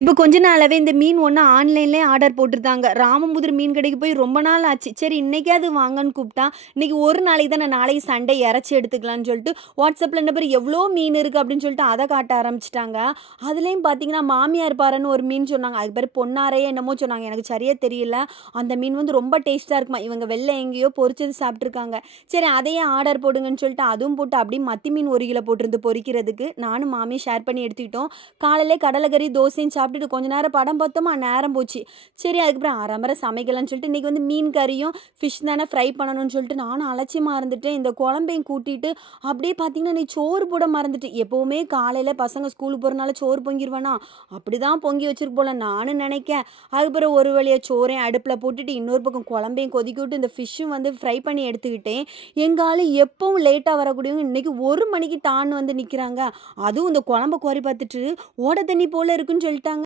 இப்ப கொஞ்ச நாளாவே இந்த மீன் ஒண்ணு ஆன்லைன்லயே ஆர்டர் போட்டுருந்தாங்க. ராமமுதிர மீன் கடைக்கு போய் ரொம்ப நாள் ஆச்சு. சரி இன்னைக்காவது வாங்கன்னு கூப்பிட்டா, இன்னைக்கு ஒரு நாளைக்கு தானே நாளைக்கு சண்டே இறைச்சி எடுத்துக்கலான்னு சொல்லிட்டு, WhatsAppல இந்த பாரு எவ்ளோ மீன் இருக்கு அப்படின்னு சொல்லிட்டு அத காட்ட ஆரம்பிச்சுட்டாங்க. அதுலயும் பார்த்தீங்கன்னா, மாமியார் பாறைன்னு ஒரு மீன் சொன்னாங்க. அதுக்கு பேரு பொன்னாரையோ என்னமோ சொன்னாங்க. எனக்கு சரியா தெரியல. அந்த மீன் வந்து ரொம்ப டேஸ்ட்டா இருக்குமா. இவங்க வெளில எங்கேயோ பொரிச்சது சாப்பிட்டுருக்காங்க. சரி அதையே ஆர்டர் போடுங்கன்னு சொல்லிட்டு அதுவும் போட்டு அப்படியே மத்தி மீன் 1 கிலோ போட்டிருந்து பொரிக்கிறதுக்கு. நானும் மாமியும் ஷேர் பண்ணி எடுத்துக்கிட்டோம். காலையிலே கடலைக்கறி, தோசையும் சாப்பிட்டுட்டு கொஞ்ச நேரம் படம் பார்த்தோமா, நேரம் போச்சு. சரி அதுக்கப்புறம் அரை சமைக்கலாம்ன்னு சொல்லிட்டு, இன்னைக்கு வந்து மீன் கறியும், ஃபிஷ் தானே ஃப்ரை பண்ணணும்னு சொல்லிட்டு நானும் அலட்சியமா இருந்துட்டேன். இந்த குழம்பையும் கூட்டிட்டு, அப்படியே பார்த்தீங்கன்னா, இன்னைக்கு சோறு போட மறந்துட்டேன். எப்பவுமே காலையில பசங்க ஸ்கூலுக்கு போறனால சோறு பொங்கிருவேனா, அப்படிதான் பொங்கி வச்சிருக்கு போல நானும் நெனைக்கேன். அதுக்கப்புறம் ஒரு வழியா சோறையும் அடுப்புல போட்டுட்டு, இன்னொரு பக்கம் குழம்பையும் கொதிக்க விட்டு, இந்த ஃபிஷ்ஷும் வந்து ஃப்ரை பண்ணி எடுத்துக்கிட்டேன். எங்க ஆளு எப்பவும் லேட்டா வரக்கூடியவங்க, இன்னைக்கு 1 மணிக்கு டான்னு வந்து நிக்கிறாங்க. அதுவும் இந்த குழம்ப கொறி பார்த்துட்டு, ஓட தண்ணி போல இருக்குன்னு சொல்லிட்டாங்க.